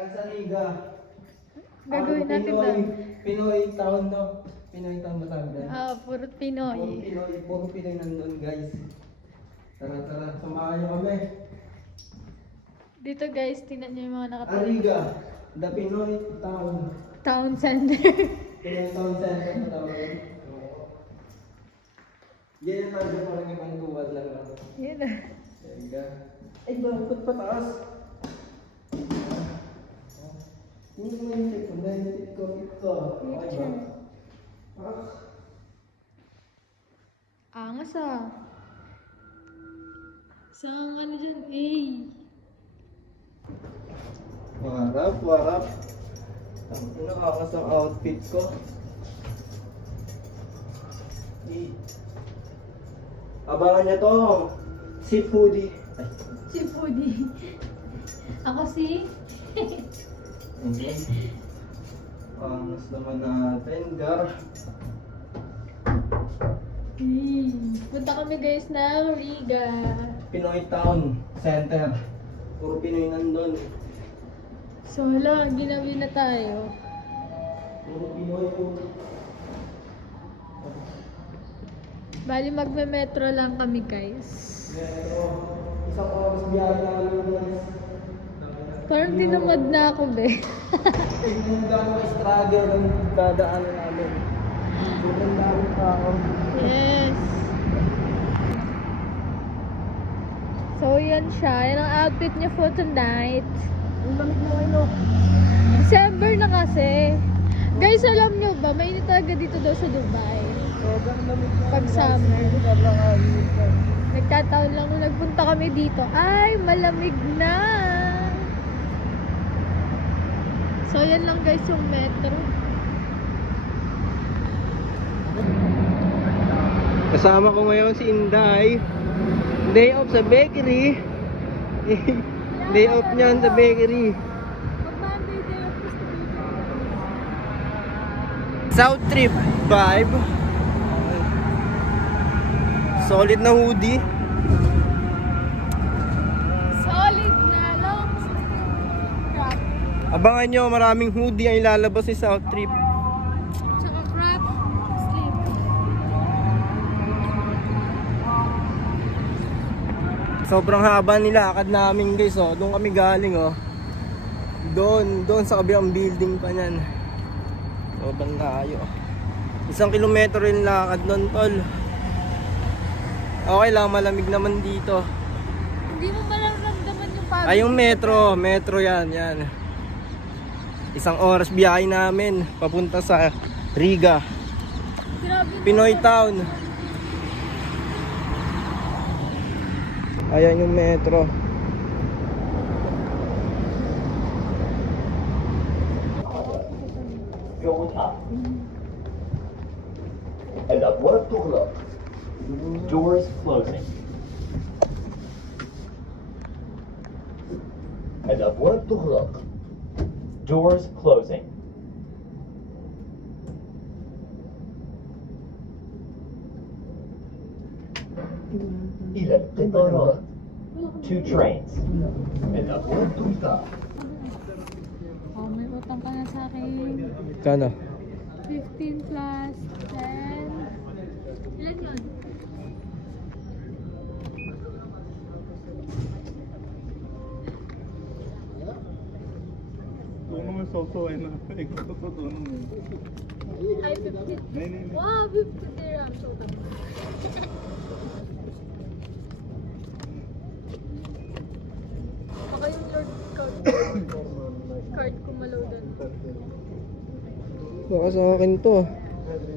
Sa Liga. Gagawin natin Pinoy, doon. Pinoy town to. Pinoy town ba tawag doon? Puro Pinoy. Puro Pinoy nandun guys. Tara, samahan nyo kami. Dito guys, tingnan niyo yung mga nakatulog. Ariga, the Pinoy town. Town center. Pinoy town center na tawag. Yan ang nandun parang ibang tuwad lang ako. Yan na. Ariga. Ay, bakit pataas? Hindi mo yung tip ko, dahil tip ko ito. Okay ba? Angas ah. Saan ano dyan? Eh. Warap. Ang nakakas ang outfit ko. Abangan niya to. Si Foodie. Si Foodie. Ako si... Angas naman natin, Gar. Punta kami guys ng Riga. Pinoy Town Center. Puro Pinoy nandun. So hala, ginabi na tayo. Puro Pinoy po. Bali magme-metro lang kami guys. Metro. Isang oras biyahe namin guys. Parang tinamad na ako be. Hindi ako struggle ng dadaanan namin. Sobrang daming tao. Yes. So yan siya. Yan ang outfit niya for tonight. Ang lamig na ngayon. December na kasi. Guys, alam nyo ba, mainit talaga dito daw sa Dubai. Sobrang lamig na. Pag summer. Sobrang ayos. Nagkataon lang nung nagpunta kami dito. Ay, malamig na! So, yan lang guys yung metro. Kasama ko ngayon si Inday. Day off sa bakery. Day off niyan sa bakery. Pag-Monday day of South Trip vibe. Solid na hoodie. solid na long crop. Abangan nyo, maraming hoodie ang ilalabas si South Trip. Tsaka crop sleeve. Sobrang haba nilakad namin guys, oh. Doon kami galing, oh. Doon sa kabilang building pa niyan. Sobrang layo. 1 kilometro rin lakad nun, tol. Okay lang, malamig naman dito. Hindi mo maramdaman yung pagod. Ay, yung metro yan. 1 oras biyahe namin papunta sa Riga, Grabe Pinoy Town. Ayan yung metro. Going up. الأبواب تغلق. Doors closing. الأبواب تغلق. Doors closing. إلى القطارات. 2 trains. الأبواب تفتح. Oh, may utang ka na sa akin. Kano? 15 plus 10. Ilan yun? दोनों में 100 है ना 100 तो दोनों में Ay, 50. नहीं Wow, 50 dirhams total. Baka yung Lord card ko maloadan. Baka sa akin to.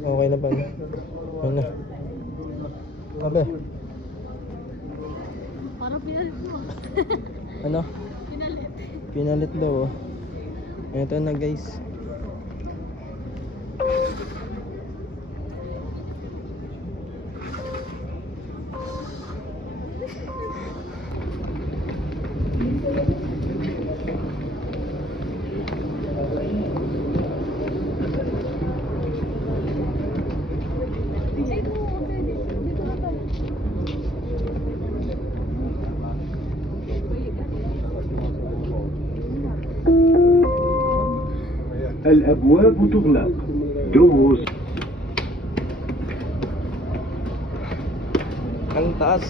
Okay na pala. Ano? Abe, Parang pinalit mo. ano? Pinalit. Pinalit daw, oh. Ito na guys. Ay, no, okay. Dito na tayo. Wait. الأبواب تغلق. Doors Ang taas.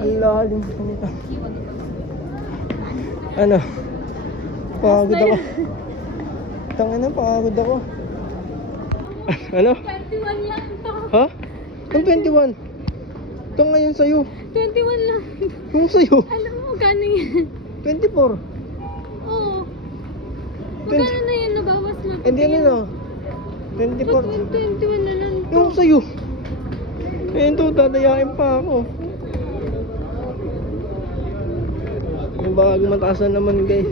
Ang lalim pa nito. Ano? Pagod ako. Tangina, pagod ako. Ano? 21 lang to. Ha? Ang 21? Ito ngayon sa'yo. 21 lang. Yung sa'yo. Alam mo, gano'n yan? 24. Oo. Magkano na yan? Nabawas na. Hindi ano. Ba't 24. 21 na lang to? Yung sa'yo. Eh, ito, dadayain pa ako. Yung bago mataasan naman, guys.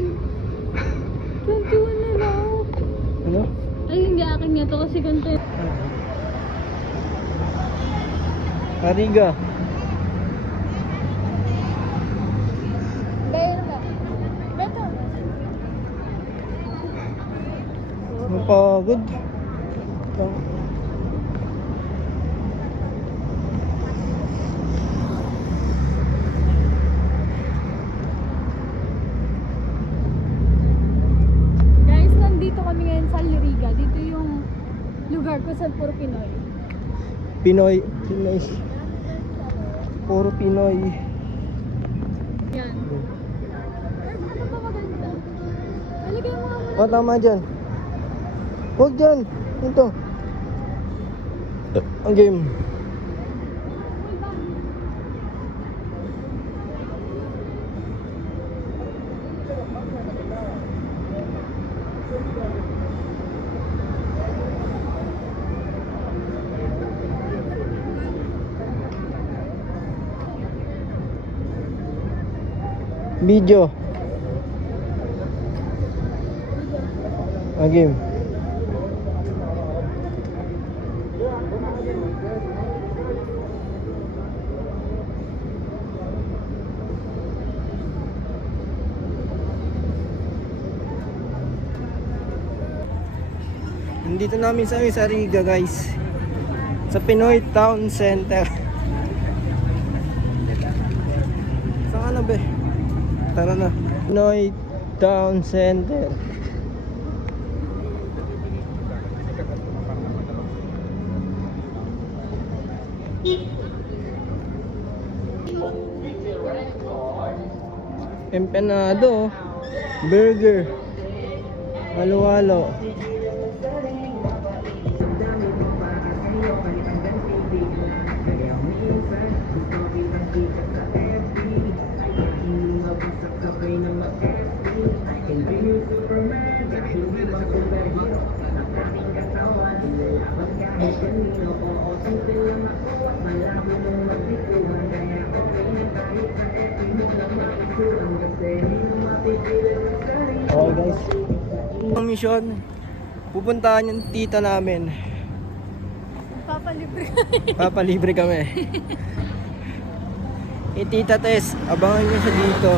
21 na lang. Ano? Ay, hindi akin nga to kasi ganito. Kariga. Bayar ba? Beto. Napagod. Guys, nandito kami ngayon sa Luriga. Dito yung lugar ko sa puro Pinoy. Pinoy. Pinoy. Puro Pinoy. Yan. Ano ba maganda? Halika yung mga muna. O, tama dyan. Huwag dyan. Ito. Ang game. Video. Ang game. Nandito namin sa Riga, guys. Sa Pinoy Town Center. Saan ka na, be? Tara na. Pinoy Town Center. Empanado, burger, halo-halo. Okay, guys. Ang mission, pupuntahan yung tita namin. Papalibre. Papalibre kami. Tita Tess, abangan nyo siya dito.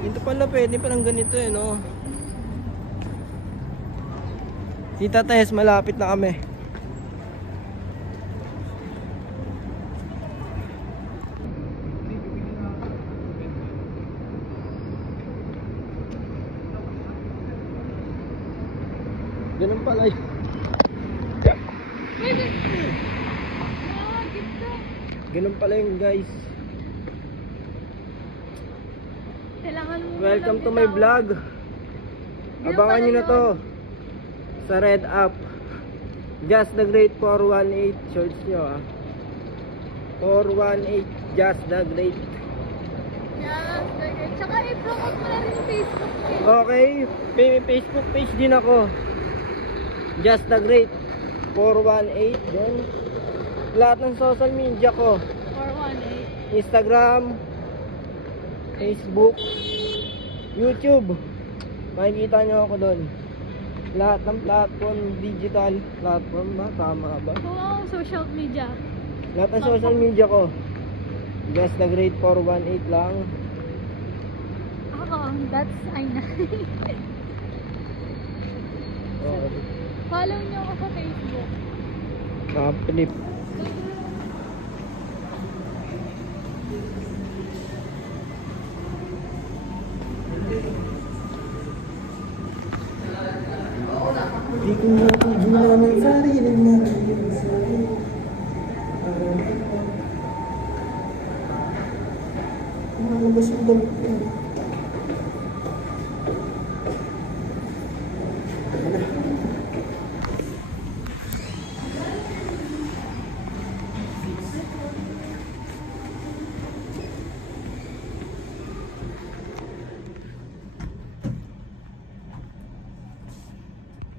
Dito pala pwede palang ganito eh, no? Tita Tess, malapit na kami. Ganun pala yun. Pwede. Ah, ganda. Ganun pala yun, guys. Kailangan mo Welcome lang to my bitawan. vlog. Ganun Abangan pala nyo na yun. to sa Red App. Just the Great 418. Search nyo, 418 Just the Great. Yes, burger. Tsaka i-promote mo na rin yung Facebook page. Okay, may Facebook page din ako. Just the Great 418 doon. Lahat ng social media ko. 418. Instagram, Facebook, YouTube. Makikita nyo ako doon. Lahat ng platform, digital platform ba? Tama ba? Oo, social media. Lahat ng social media ko. Just the Great 418 lang. That's Aina. Follow niyo ako sa Facebook. Nakapilip. Di ko napigila ng sarili na malabas yung damit ko.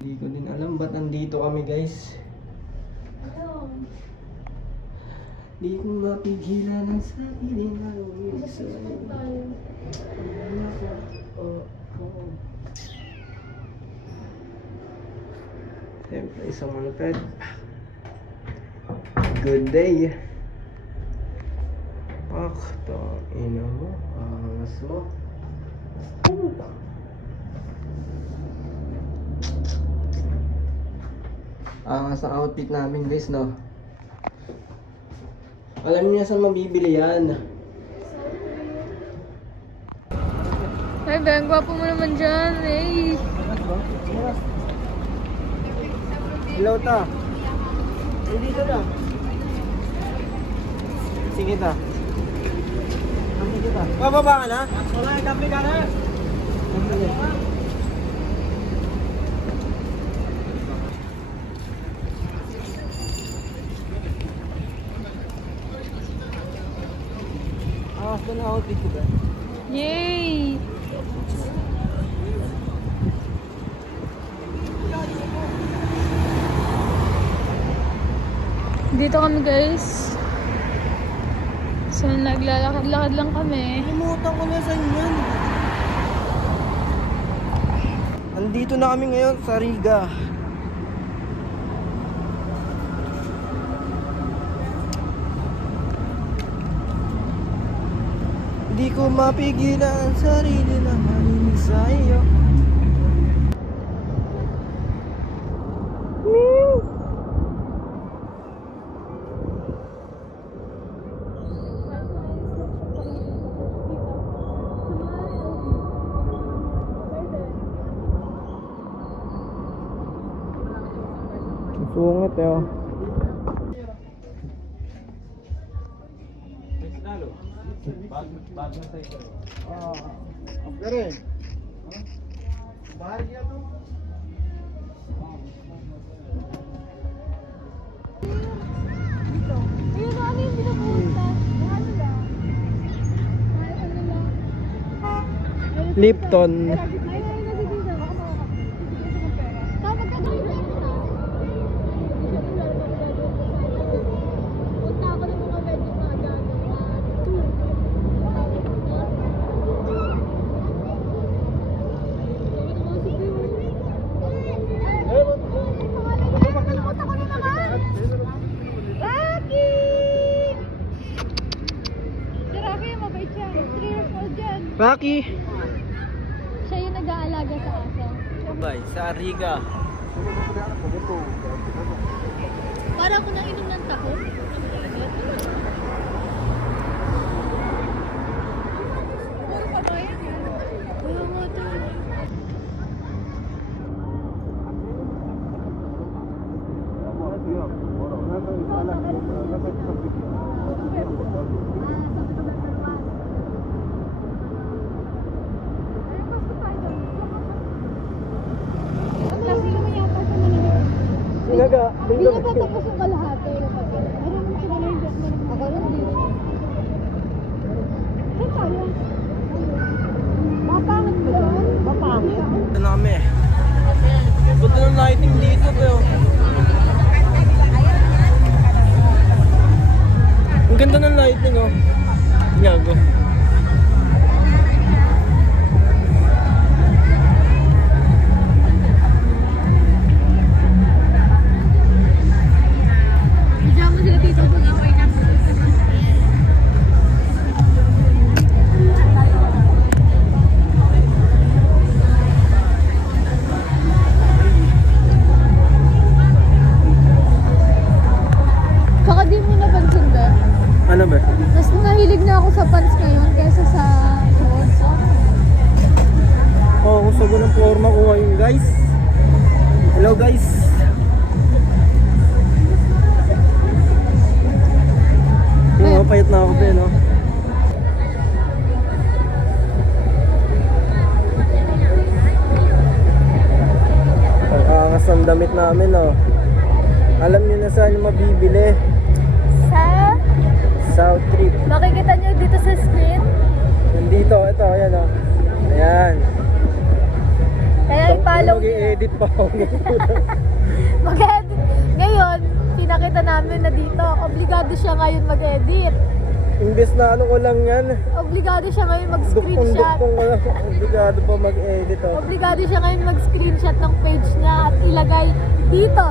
Hindi ko din alam ba't nandito kami, guys. Di ko mapigilan ang sarili na lumiso. Siyempre, isang malupet. Good day. Pak, ina mo. Angas mo. Sa outfit namin, guys, no? Alam niyo saan mabibili yan. Ay, Ben, gwapo mo naman dyan. Eh. Hello, ta. Dito na. Sige, ta. Sige, ta. Bababa ka na? Wala, kape ka na. Ito na outfit ko ba? Yay! Dito kami, guys. So, naglalakad-lakad lang kami. Limutan ko na sa inyo. Andito na kami ngayon sa Riga. Di ko mapigilan ang sarili na maninig sa iyo. Sungit eh, oh. Ayun, ano yung pinapunta? Ano lang? Ano lang? Lipton. Ay, nasa dito. Baka makakapit ng pera. Tawag ka doon. Punta ako ng mga medyo maaga. Rocky! Siya yung nag-aalaga sa aso. Bye, sa Riga. Para ako nang inom ng taho. Puro panayan yan. Wala mo ito. Sinaga, Hindi na pa tapos yung kalahati. Ano mo sila na hindi ako hindi. Saan tayo? Mapangit ba doon? Mapangit? Ito na kami. Punta ng lighting dito, pero ang ganda ng lighting, oh. Yago. Pijama sila dito pag ako ay nasa. guys. Hello guys. Yung payat na ako no. Pagkangas ng damit namin oh. Alam niyo na saan yung mabibili. Sa? South Trip. Makikita nyo dito sa screen. Nandito, ito, ayan oh. Ayan. Kaya i-follow nyo. Mag-i-edit pa ako. Mag-edit. Ngayon, pinakita namin na dito. Obligado siya ngayon mag-edit. Imbes na ano ko lang yan. Obligado siya ngayon mag-screenshot. Duktong ko lang. Obligado pa mag-edit oh. Obligado siya ngayon mag-screenshot ng page niya at ilagay dito.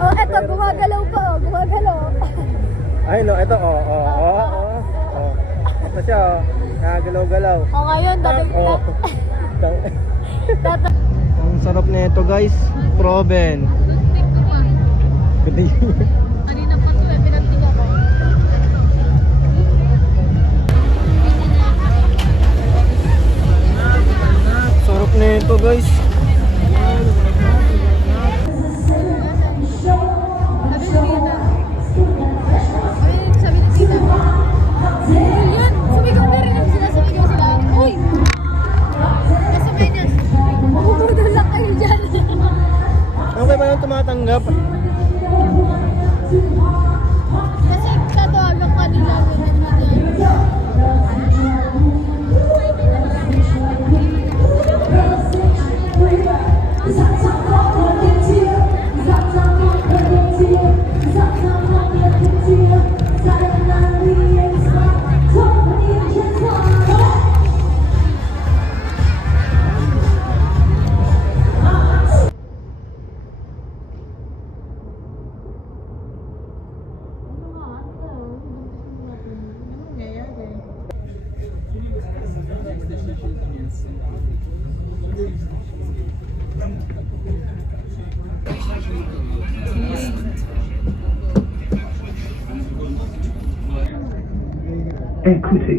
Oh, eto, gumagalaw pa oh. Gumagalaw. Ay no, ito oh. Ito siya oh. Nagalaw-galaw. O ngayon, Oh. dati. Ang sarap nito guys. Proven. Toothpick ko pa. Kanina pa to eh, pinanting ako. Sarap nito guys. Sabi ni Tita. Yan! Sumigaw na rin sila. Sumigaw sila. Uy! Nasa medyas. Bumudol lang kayo dyan. Ano kayo ba nang tumatanggap? Kasi tatawagan ka nila. Equity.